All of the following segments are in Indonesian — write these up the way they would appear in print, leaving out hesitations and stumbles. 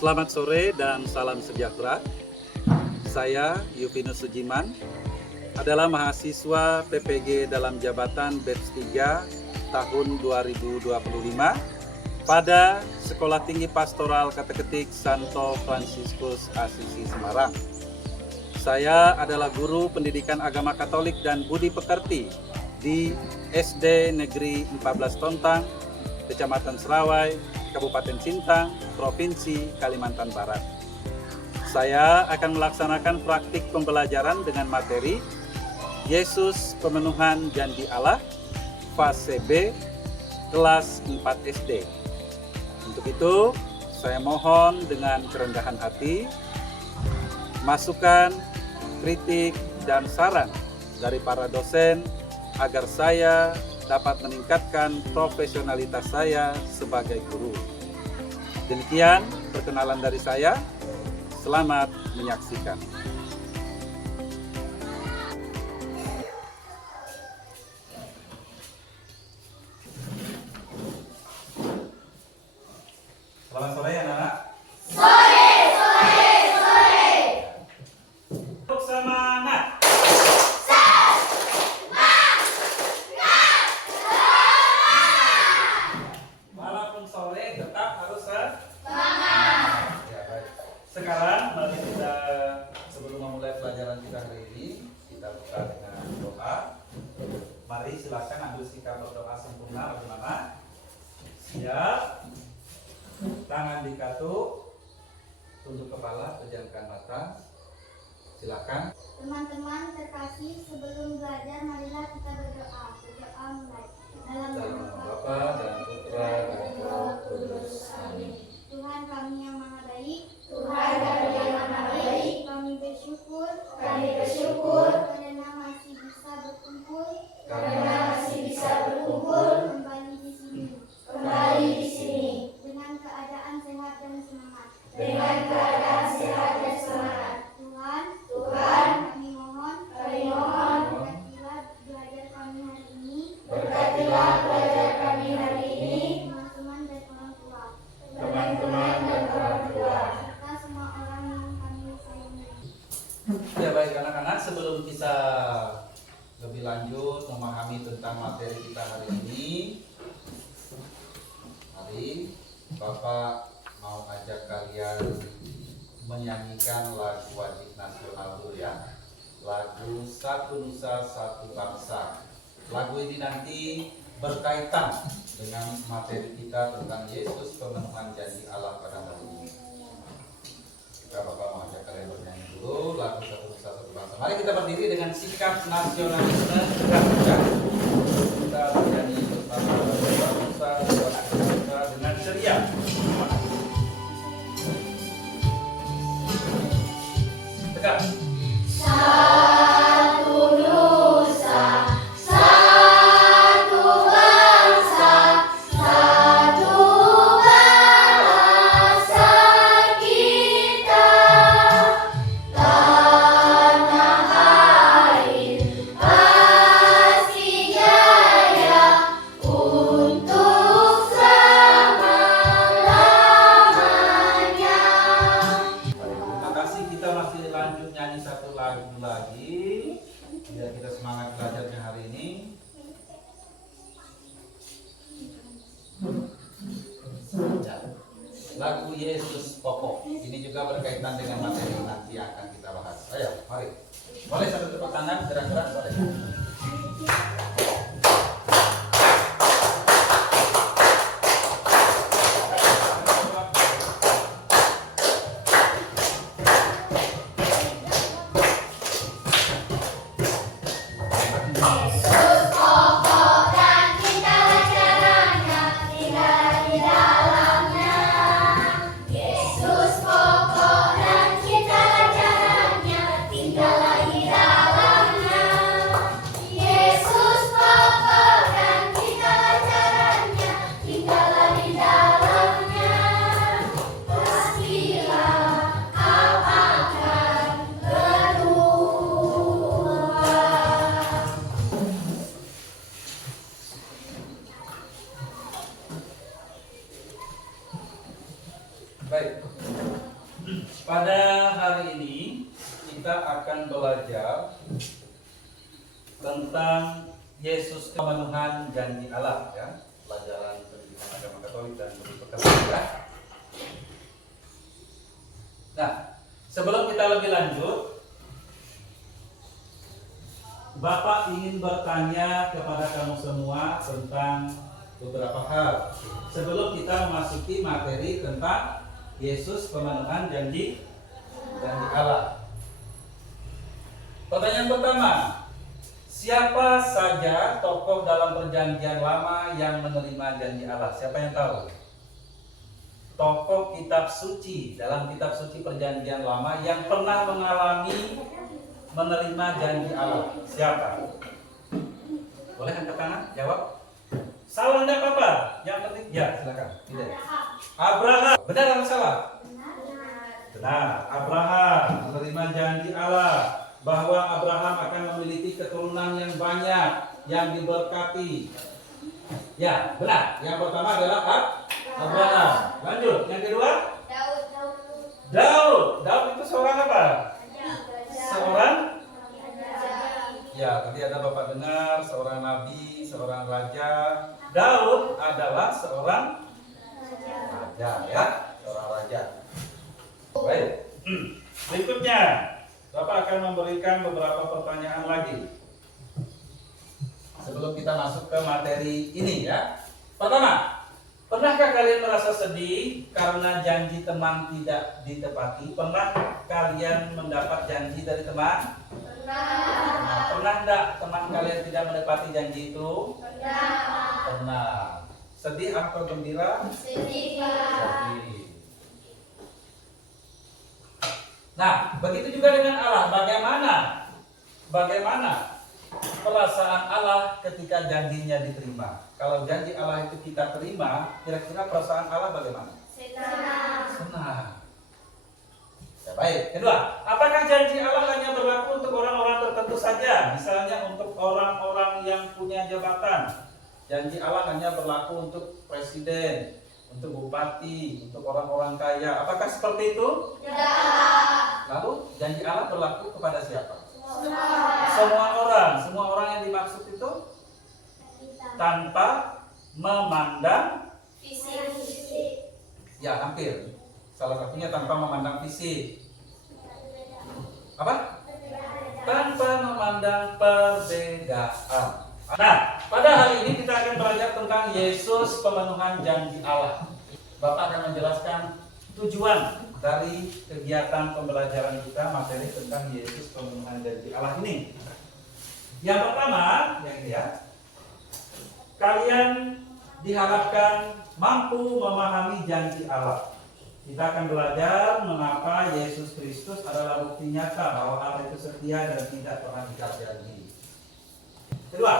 Selamat sore dan salam sejahtera. Saya Yuvinus Sujiman adalah mahasiswa PPG dalam jabatan batch 3 tahun 2025 pada Sekolah Tinggi Pastoral Kateketik Santo Fransiskus Asisi Semarang. Saya adalah guru pendidikan agama Katolik dan budi pekerti di SD Negeri 14 Tontang, Kecamatan Serawai, Kabupaten Sintang, Provinsi Kalimantan Barat. Saya akan melaksanakan praktik pembelajaran dengan materi Yesus Pemenuhan Janji Allah, fase B, kelas 4 SD. Untuk itu, saya mohon dengan kerendahan hati, masukan, kritik, dan saran dari para dosen agar saya dapat meningkatkan profesionalitas saya sebagai guru. Demikian perkenalan dari saya. Selamat menyaksikan. Selamat sore anak-anak. Sore. Untuk semangat. Walaupun sore tetap harus semangat. Ya, baik. Sekarang mari kita sebelum memulai pelajaran kita hari ini, kita buka dengan doa. Mari silakan ambil sikap berdoa sempurna bagaimana? Siap. Tangan dikatuk, tunduk kepala, pejamkan mata. Silakan. Teman-teman terkasih, sebelum belajar marilah kita berdoa. Berdoa mulai. Dalam nama Bapa dan Putra dan Roh Kudus. Amin. Tuhan kami yang maha baik, kami bersyukur karena masih bisa berkumpul kembali di sini dengan keadaan sehat dan semangat. Tuhan, kami mohon berkatilah belajar kami hari ini, teman-teman dan orang tua, serta semua orang yang kami sayangi. Ya baik anak-anak, sebelum kita lebih lanjut memahami tentang materi kita hari ini, mari Bapak mau ajak kalian menyanyikan lagu wajib nasional dulu ya. Lagu Satu Nusa Satu Bangsa. Lagu ini nanti berkaitan dengan materi kita tentang Yesus Pemenuhan Janji Allah pada hari ini. Jika Bapak mau ajak kalian bernyanyi dulu lagu Satu Nusa Satu Bangsa. Mari kita berdiri dengan sikap nasionalisme tegak. Kita bernyanyi bersama Satu Nusa Satu Bangsa dengan ceria. Tegak. Satu nusa, satu bangsa, satu bahasa kita, tanah air pasti jaya untuk selama-lamanya. Terima kasih, kita masih lanjut nyanyi satu lagu lagi biar kita semangat belajarnya hari ini. Ya. Lagu Yesus Pokok ini juga berkaitan dengan materi nanti yang akan kita bahas. Ayo, mari. Boleh satu tepuk tangan, gerak-gerak boleh. Yesus pokok dan cintalah caranya, tinggallah di dalamnya. Yesus pokok dan cintalah caranya, tinggallah di dalamnya. Yesus pokok dan cintalah caranya, tinggallah di dalamnya. Pastilah kau akan berubah. Baik. Pada hari ini kita akan belajar tentang Yesus pemenuhan janji Allah, ya. Pelajaran pendidikan agama Katolik dan berikutnya, ya. Nah, sebelum kita lebih lanjut, Bapak ingin bertanya kepada kamu semua tentang beberapa hal sebelum kita memasuki materi tentang Yesus pemenuhan janji Allah. Pertanyaan pertama, siapa saja tokoh dalam perjanjian lama yang menerima janji Allah? Siapa yang tahu? Tokoh kitab suci dalam kitab suci perjanjian lama yang pernah mengalami menerima janji Allah. Siapa? Boleh angkat tangan, jawab. Salah enggak apa-apa. Yang penting, ya silakan. Tidak. Abraham. Benar atau salah? Benar. Abraham menerima janji Allah bahwa Abraham akan memiliki keturunan yang banyak, yang diberkati. Ya, benar. Yang pertama adalah Abraham. Lanjut. Yang kedua? Daud. Daud itu seorang apa? Seorang? Ya, tadi ada Bapak dengar, seorang nabi, seorang raja. Daud adalah seorang raja, ya, seorang raja. Baik. Berikutnya, Bapak akan memberikan beberapa pertanyaan lagi sebelum kita masuk ke materi ini, ya. Pertama, pernahkah kalian merasa sedih karena janji teman tidak ditepati? Pernah kalian mendapat janji dari teman? Nah, pernah enggak teman kalian tidak menepati janji itu? Pernah. Sedih atau gembira? Sedih. Nah, begitu juga dengan Allah. Bagaimana perasaan Allah ketika janjinya diterima? Kalau janji Allah itu kita terima, kira-kira perasaan Allah bagaimana? Senang. Ya, baik. Kedua, apakah janji Allah hanya berlaku untuk orang-orang tertentu saja? Misalnya untuk orang-orang yang punya jabatan. Janji Allah hanya berlaku untuk presiden, untuk bupati, untuk orang-orang kaya. Apakah seperti itu? Tidak. Lalu janji Allah berlaku kepada siapa? Semua orang. Semua orang yang dimaksud itu tanpa memandang fisik. Ya, hampir. Salah satunya tanpa memandang fisik. Apa? Tanpa memandang perbedaan. Nah, pada hari ini kita akan belajar tentang Yesus pemenuhan janji Allah. Bapak akan menjelaskan tujuan dari kegiatan pembelajaran kita materi tentang Yesus pemenuhan janji Allah ini. Yang pertama, yang ini ya, kalian diharapkan mampu memahami janji Allah. Kita akan belajar mengapa Yesus Kristus adalah bukti nyata bahwa Allah itu setia dan tidak pernah ingkar janji. Kedua,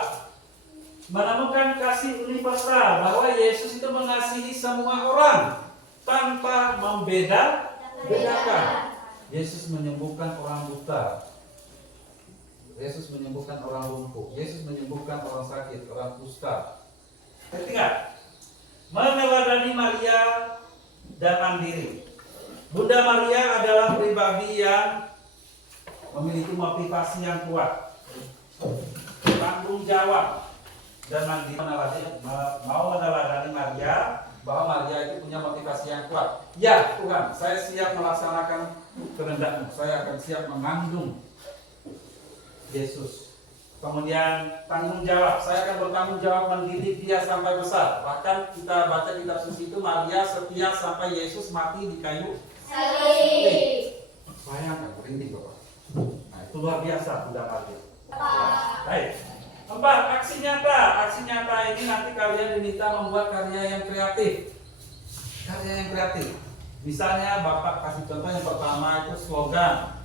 menemukan kasih universal bahwa Yesus itu mengasihi semua orang tanpa membedakan. Yesus menyembuhkan orang buta. Yesus menyembuhkan orang lumpuh. Yesus menyembuhkan orang sakit, orang kusta. Ketiga, meneladani Maria dan mandiri. Bunda Maria adalah pribadi yang memiliki motivasi yang kuat, tanggung jawab, dan mandiri. Mau meneladani Maria bahwa Maria itu punya motivasi yang kuat. Ya Tuhan, saya siap melaksanakan kehendakmu. Saya akan siap mengandung Yesus. Kemudian tanggung jawab, saya akan bertanggung jawab mendidik dia sampai besar. Bahkan kita baca kitab suci itu Maria setia sampai Yesus mati di kayu salib. Bayangkan, merinding Bapak. Nah, itu luar biasa Bunda Maria. Baik. 4. Aksi nyata. Aksi nyata ini nanti kalian diminta membuat karya yang kreatif. Karya yang kreatif. Misalnya Bapak kasih contoh yang pertama itu slogan.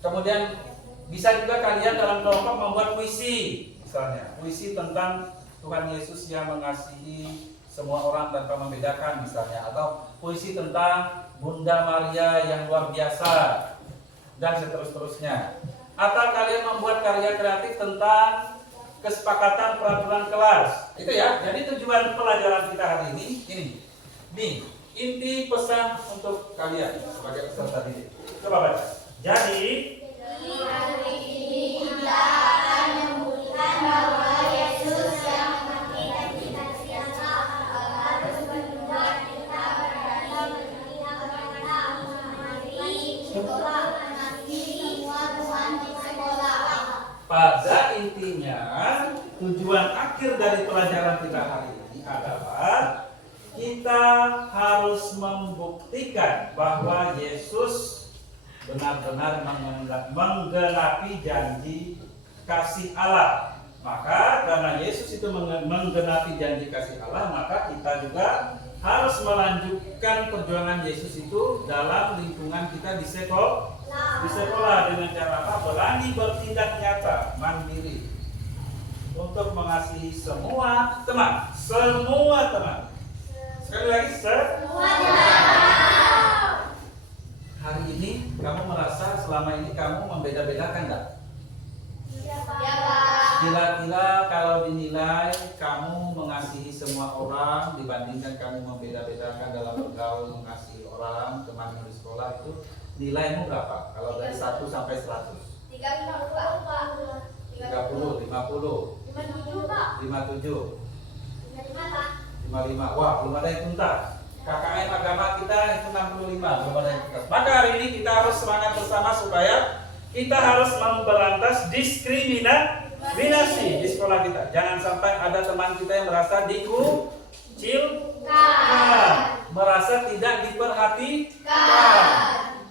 Kemudian bisa juga kalian dalam kelompok membuat puisi, misalnya puisi tentang Tuhan Yesus yang mengasihi semua orang tanpa membedakan misalnya, atau puisi tentang Bunda Maria yang luar biasa dan seterusnya. Atau kalian membuat karya kreatif tentang kesepakatan peraturan kelas. Itu ya. Jadi tujuan pelajaran kita hari ini ini. inti pesan untuk kalian sebagai peserta didik. Coba baca. Jadi Hari ini kita akan membuktikan bahwa Yesus yang mati dan dikasihi harus membuat kita berani kepada mari sekolah menanti semua Tuhan di sekolah. pada intinya tujuan akhir dari pelajaran kita hari ini adalah kita harus membuktikan bahwa Yesus benar-benar menggenapi janji kasih Allah. Maka karena Yesus itu menggenapi janji kasih Allah, maka kita juga harus melanjutkan perjuangan Yesus itu dalam lingkungan kita di sekolah dengan cara apa? Berani bertindak nyata, mandiri untuk mengasihi semua teman. Sekali lagi, hari ini kamu merasa selama ini kamu membeda-bedakan enggak? Ya, Pak. Kira-kira kalau dinilai kamu mengasihi semua orang dibandingkan kamu membeda-bedakan dalam bergaul mengasihi orang, teman di sekolah itu nilaimu berapa? Kalau dari 1 sampai 100? 30, Pak. 30, 50, 57, Pak. 57, 55, Pak. 55. Wah, belum ada yang tuntas. KKN agama kita itu 65, belum ada yang tuntas. Maka hari ini kita harus semangat bersama supaya kita harus memberantas diskriminasi di sekolah kita. Jangan sampai ada teman kita yang merasa dikucilkan, merasa tidak diperhatikan.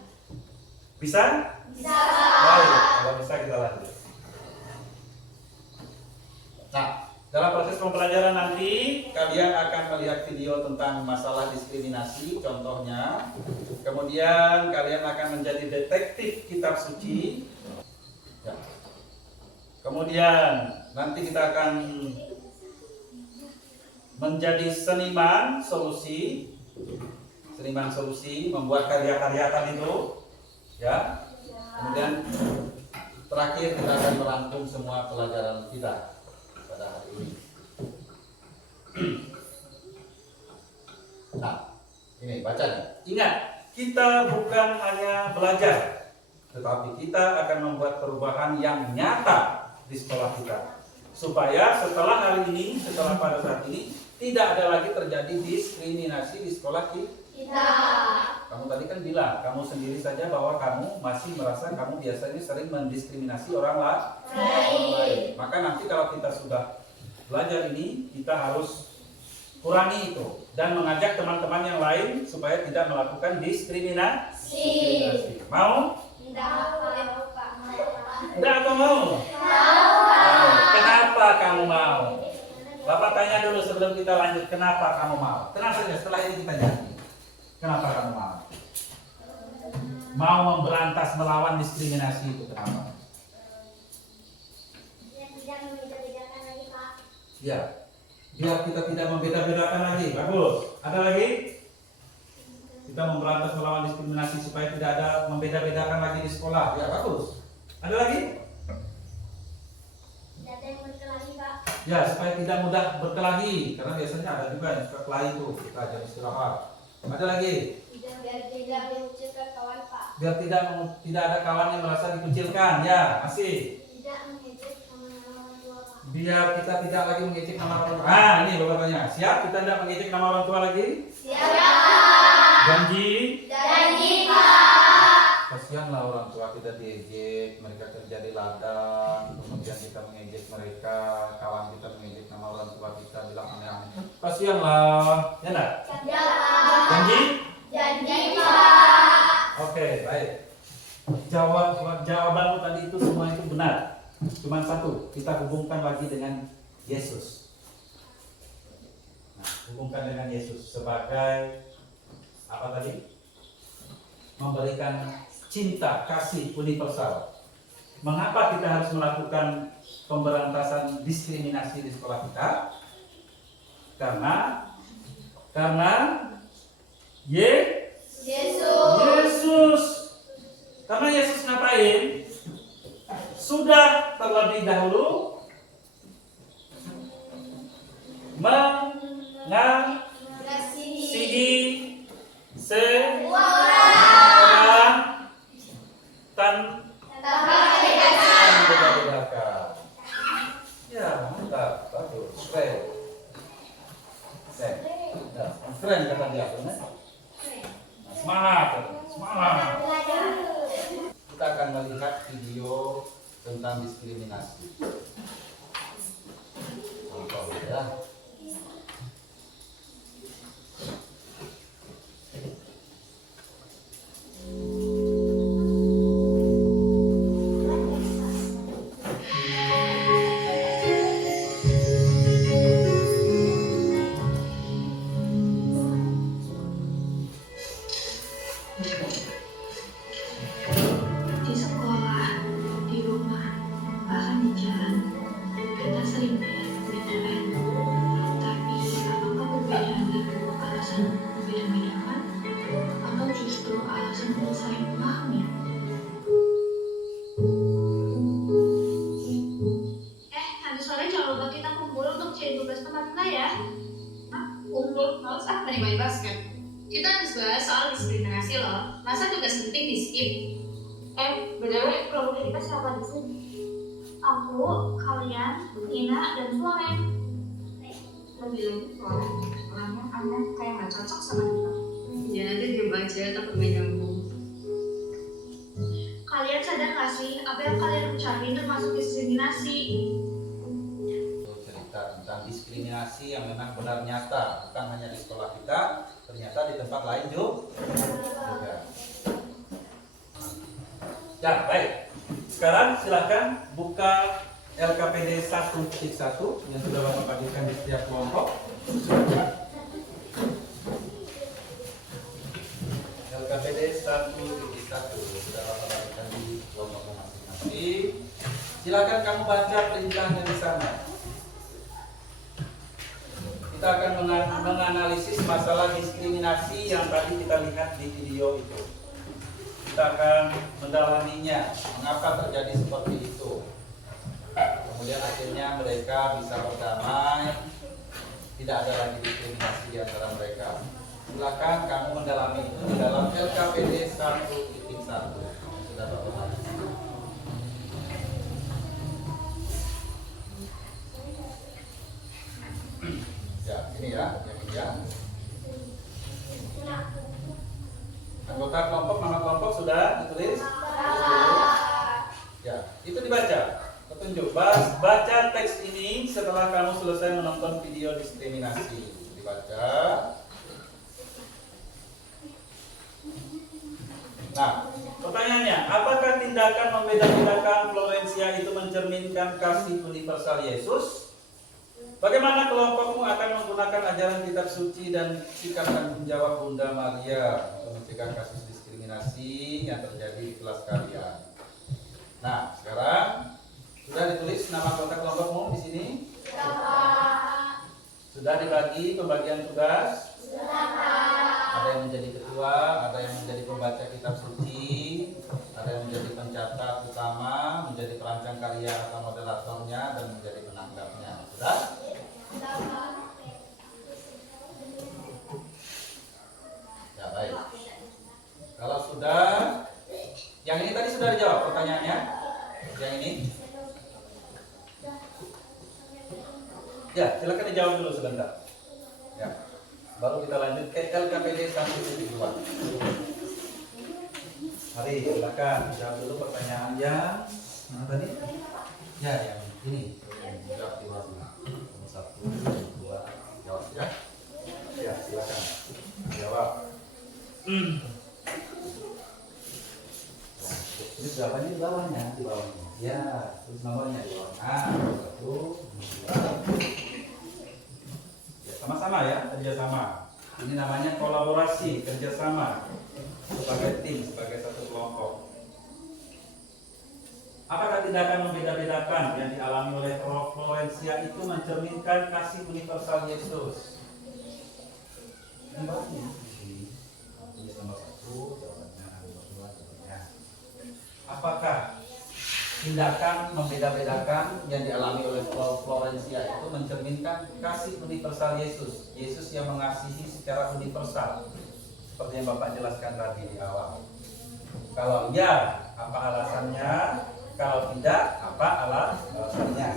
Bisa? Bisa. Baik, kalau bisa kita lanjut. Nah, dalam proses pembelajaran nanti kalian akan melihat video tentang masalah diskriminasi, contohnya. Kemudian kalian akan menjadi detektif kitab suci. Ya. Kemudian nanti kita akan menjadi seniman solusi, membuat karya-karya tadi itu, ya. Kemudian terakhir kita akan merangkum semua pelajaran kita pada hari ini. Nah, ini baca nih. Ingat, kita bukan hanya belajar, tetapi kita akan membuat perubahan yang nyata di sekolah kita. Supaya setelah hari ini, setelah pada saat ini, tidak ada lagi terjadi diskriminasi di sekolah kita. Kamu tadi kan bilang, kamu sendiri saja bahwa kamu masih merasa kamu biasanya sering mendiskriminasi orang lain. Maka nanti kalau kita sudah belajar ini, kita harus kurangi itu dan mengajak teman-teman yang lain supaya tidak melakukan diskriminasi. Mau? Tidak atau mau? Kenapa kamu mau? Bapak tanya dulu sebelum kita lanjut, kenapa kamu mau? Tenang saja, setelah ini kita janji. Kenapa kamu mau? Mau memberantas, melawan diskriminasi itu kenapa? Tidak membeda-bedakan lagi, Pak. Ya, biar kita tidak membeda-bedakan lagi. Bagus. Ada lagi? Kita memberantas, melawan diskriminasi supaya tidak ada membeda-bedakan lagi di sekolah. Ya, bagus. Ada lagi? Tidak ada yang berkelahi, Pak. Ya, supaya tidak mudah berkelahi. Karena biasanya ada juga yang suka kelahi itu. Kita ajar istirahat. Ada lagi? Biar tidak mengucilkan kawan, Pak. Biar tidak ada kawan yang merasa dikucilkan. Ya, masih. Tidak mengejek sama orang tua, Pak. Biar kita tidak lagi mengejek nama orang tua. Ah, ini Bapak tanya. Siap kita tidak mengejek nama orang tua lagi? Siap. Janji? Janji, Pak. Kasihanlah orang tua kita diejek, mereka kerja di ladang, kemudian kita mengejek mereka, kawan kita mengejek nama orang tua kita, bilang aneh-aneh. Kasihanlah, ya enggak? Ya, Janji? Janji, Pak. Oke, baik. Jawabanmu tadi itu semua itu benar. Cuma satu, kita hubungkan lagi dengan Yesus. Nah, hubungkan dengan Yesus sebagai apa tadi? Memberikan cinta, kasih universal. Mengapa kita harus melakukan pemberantasan diskriminasi di sekolah kita? Karena Yesus. Karena Yesus ngapain? Sudah terlebih dahulu mengasihi Keren kata dia, benar? Semangat, semangat. Kita akan melihat video tentang diskriminasi. Contoh ya. Di sekolah, di rumah, bahkan di jalan, kita sering melihat perbedaan. Tapi apakah perbedaan itu alasan membeda-bedakan? Atau justru alasan untuk saling memahami? Nanti sore jangan lupa kita kumpul untuk cari tugas tempat kita ya. Kumpul? Males main main basket. Kita harus bahas soal diskriminasi loh. Masa tugas penting di skip? BTW, kelompok kita siapa di sini? Aku, kalian, Ina, dan Floren. Lebih-lebih Floren. Orangnya aneh, kayak gak cocok sama kita. Ya nanti diem aja, takut gak nyambung. Kalian sadar gak sih, apa yang kalian ucapin termasuk diskriminasi? Cerita tentang diskriminasi yang memang benar nyata, bukan hanya di sekolah kita, ternyata di tempat lain juga. Ya, baik. Sekarang silakan buka LKPD 1.1 yang sudah Bapak bagikan di setiap kelompok. LKPD 1.1 sudah Bapak bagikan di kelompok masing-masing. Silakan kamu baca perintahnya di sana. Kita akan menganalisis masalah diskriminasi yang tadi kita lihat di video itu. Kita akan mendalaminya, mengapa terjadi seperti itu. Kemudian akhirnya mereka bisa berdamai, tidak ada lagi diskriminasi di antara mereka. Silakan kamu mendalami itu di dalam LKPD 1.1. Sudah Bapak lihat. Ya, ini ya, yang ini ya. Anggota kelompok, nama kelompok sudah ditulis? Ya, itu dibaca. Petunjuk. Baca teks ini setelah kamu selesai menonton video diskriminasi. Dibaca. Nah, pertanyaannya, apakah tindakan membeda-bedakan Florencia itu mencerminkan kasih universal Yesus? Bagaimana kelompokmu akan menggunakan ajaran kitab suci dan sikap tanggung jawab Bunda Maria untuk mencegah kasus diskriminasi yang terjadi di kelas kalian? Nah, sekarang sudah ditulis nama anggota kelompokmu di sini? Sudah dibagi pembagian tugas? Ada yang menjadi ketua, ada yang menjadi pembaca kitab suci, ada yang menjadi pencatat utama, menjadi perancang karya atau moderatornya, dan menjadi penanggapnya. Sudah? Ya, baik. Kalau sudah, yang ini tadi sudah dijawab pertanyaannya. Yang ini? Ya, silakan dijawab dulu sebentar. Ya. Baru kita lanjut ke LKPD 1.2. Mari silakan jawab dulu pertanyaan yang mana tadi? Ya, yang ini. Jawab di bawah. 1, 2, jawab ya. Ya, silakan. Jawab. Ini jawabannya di bawahnya, di bawahnya. Ya, terus nomornya di bawah. 1, 2. Ya, sama-sama ya, kerjasama. Ini namanya kolaborasi, kerjasama sebagai tim, sebagai satu kelompok. Apakah tindakan membeda-bedakan yang dialami oleh Florencia itu mencerminkan kasih universal Yesus? Ini bagus. Ini nomor 1, jawabannya nomor 2, jawabannya. Apakah tindakan membeda-bedakan yang dialami oleh Florencia itu mencerminkan kasih universal Yesus? Yesus yang mengasihi secara universal, seperti yang Bapak jelaskan tadi di awal. Kalau ya, apa alasannya? Kalau tidak, apa alasannya?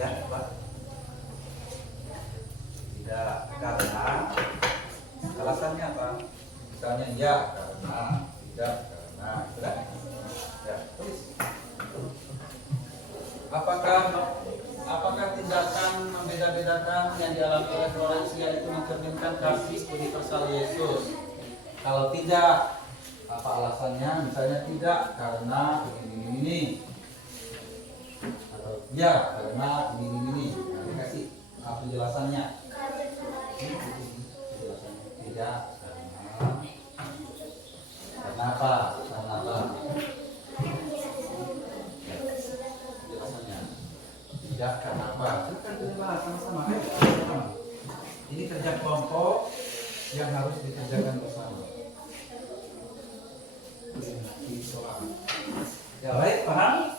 Ya, Pak. Tidak, karena alasannya apa? Misalnya ya karena, tidak karena, sudah? Ya, tulis. Apakah tindakan membeda-bedakan yang dialami oleh Florencia itu mencerminkan kasih universal Yesus? Kalau tidak, apa alasannya? Misalnya tidak karena ini. Atau ya karena ini. Nah, dikasih penjelasannya. Tidak karena apa? Penjelasannya. Tidak karena apa? Silakan kita bahas sama-sama. Ini kerja kelompok yang harus dikerjakan bersama. Ya baik, paham?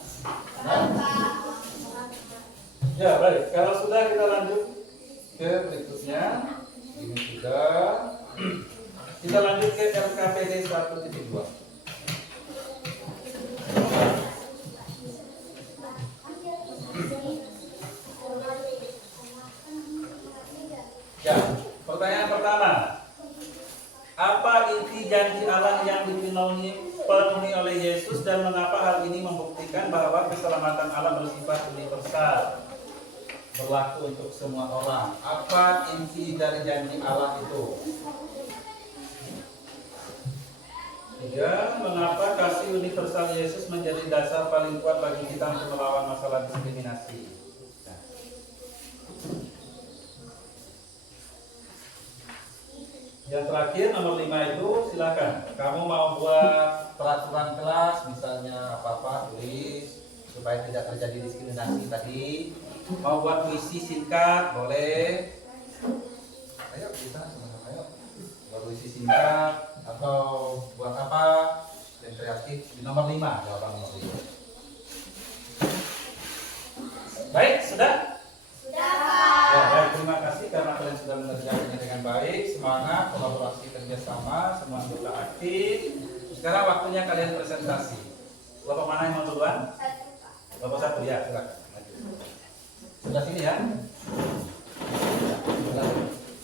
Ya baik, kalau sudah kita lanjut ke berikutnya. Ini sudah. Kita lanjut ke LKPD 1.2. Ya, pertanyaan pertama. Apa inti janji Allah yang dipenuhi oleh Yesus dan mengapa hal ini membuktikan bahwa keselamatan Allah bersifat universal, berlaku untuk semua orang? Apa inti dari janji Allah itu? 3. Mengapa kasih universal Yesus menjadi dasar paling kuat bagi kita untuk melawan masalah diskriminasi? Yang terakhir nomor 5 itu silakan. Kamu mau buat peraturan kelas, misalnya apa-apa tulis supaya tidak terjadi diskriminasi tadi. Mau buat puisi singkat boleh. Ayo kita sama-sama ayo. Buat puisi singkat atau buat apa yang kreatif di nomor 5 jawaban nomor 5. Baik, sudah? Ya, baik, terima kasih karena kalian sudah mengerjakannya dengan baik. Semangat, kolaborasi kerjasama, semua anggota aktif. Sekarang waktunya kalian presentasi. Kelompok mana yang mau duluan? Kelompok 1 ya, silakan. Sebelah sini ya.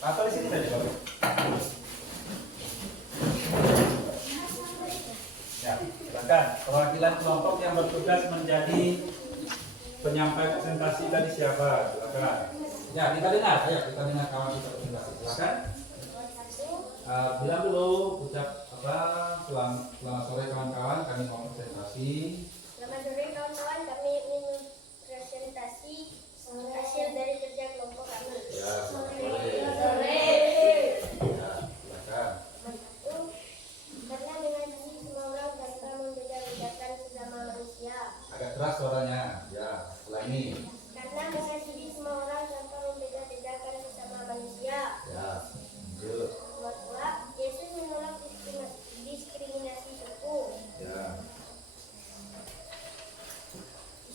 Atau di sini saja, Bapak. Ya, silakan. Perwakilan kelompok yang bertugas menjadi penyampai presentasi tadi siapa? Silakan. Ya, kita dengar. Ayo, kita dengar kawan kita presentasi. Silakan. Bilang dulu, ucap apa? Selamat sore kawan-kawan. Kami mau presentasi. Selamat sore kawan-kawan, kami ingin presentasi hasil dari kerja kelompok kami. Ya, Sore. Ya, silakan. Karena mengasihi semua orang tanpa membeda-bedakan sesama manusia. Agak keras suaranya. Ya, setelah ini. Karena mengasihi semua orang tanpa membeda-bedakan sesama manusia. Ya, lanjut. Nomor 2, Yesus menolak diskriminasi suku. Ya.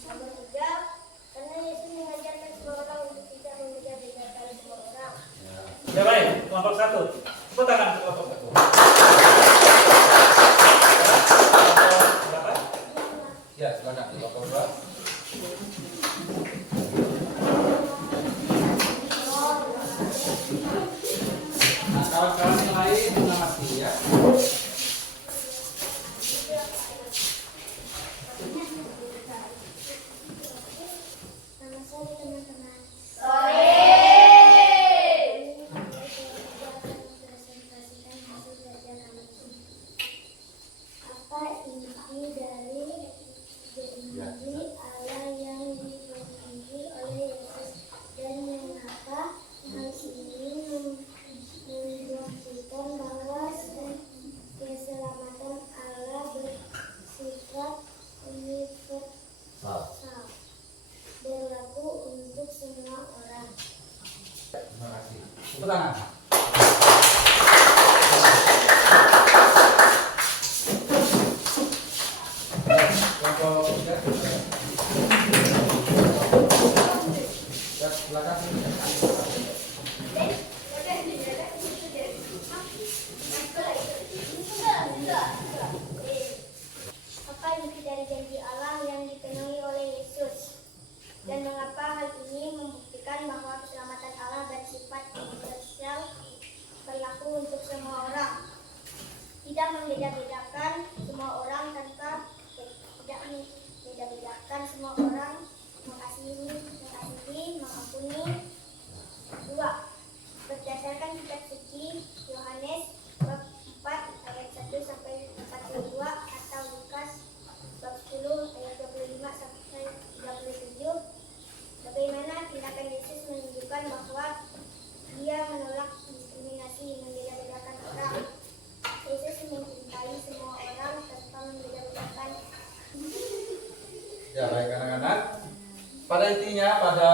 Nomor 3, karena Yesus mengajarkan semua orang untuk tidak membeda-bedakan semua orang. Ya baik, kelompok 1. Tepuk tangan untuk kelompok 1. Silakan. Ya, silakan kelompok 2. Nah, kawan-kawan yang lain mengamati ya. Selamat sore teman-teman. Presentasikan hasil belajar kami. Apa inti dari janji Allah yang dipenuhi oleh Yesus dan mengapa hal ini membuktikan bahwa keselamatan Allah bersifat universal, berlaku untuk semua orang. Terima kasih. Tepuk tangan. Kelompok 3. Ya, silakan. Apa inti dari janji Allah yang dipenuhi oleh Yesus dan mengapa hal ini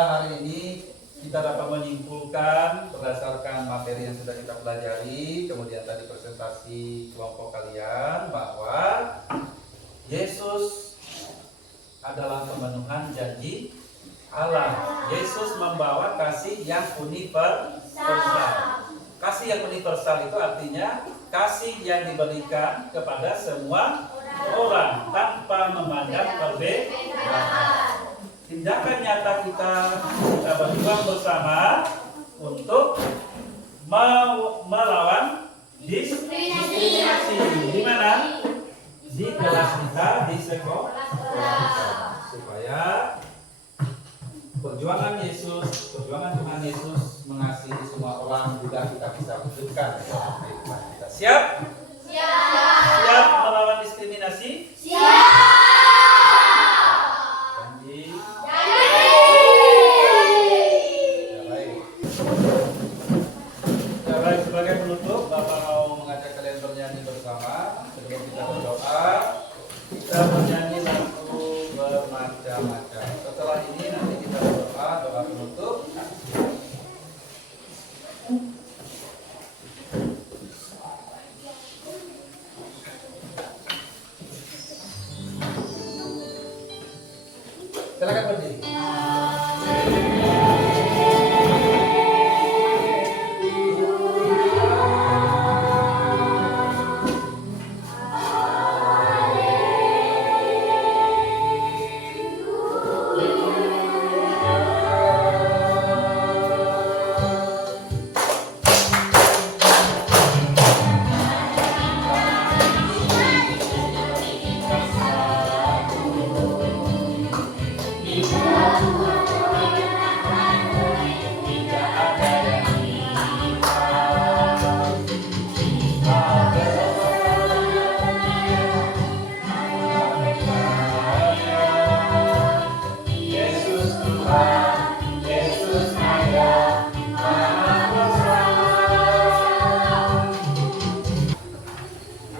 hari ini kita dapat menyimpulkan berdasarkan materi yang sudah kita pelajari, kemudian tadi presentasi kelompok kalian, bahwa Yesus adalah pemenuhan janji Allah. Yesus membawa kasih yang universal. Kasih yang universal itu artinya kasih yang diberikan kepada semua orang tanpa memandang perbedaan. Tindakan nyata kita berjuang bersama untuk melawan diskriminasi. Di mana? Di kelas kita, di sekolah, supaya perjuangan Tuhan Yesus mengasihi semua orang juga kita bisa wujudkan dalam kehidupan kita. Siap? Siap melawan diskriminasi? Janji? Ya baik, sebagai penutup, Bapak mau mengajak kalian bernyanyi bersama. Sebelum kita berdoa, kita bernyanyi lagu bermacam-macam. Setelah ini nanti kita berdoa, doa penutup. Silakan berdiri.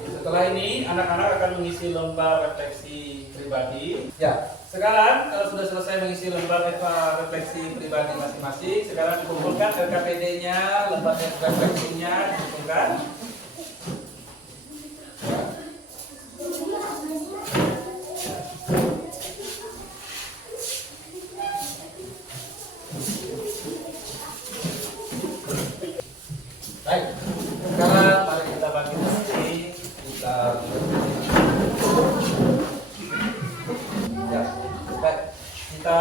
Setelah ini anak-anak akan mengisi lembar refleksi pribadi. Ya, sekarang kalau sudah selesai mengisi lembar refleksi pribadi masing-masing, sekarang dikumpulkan LKPD-nya, lembar refleksinya dikumpulkan. Baik, sekarang mari kita bagi lagi, ya, baik, kita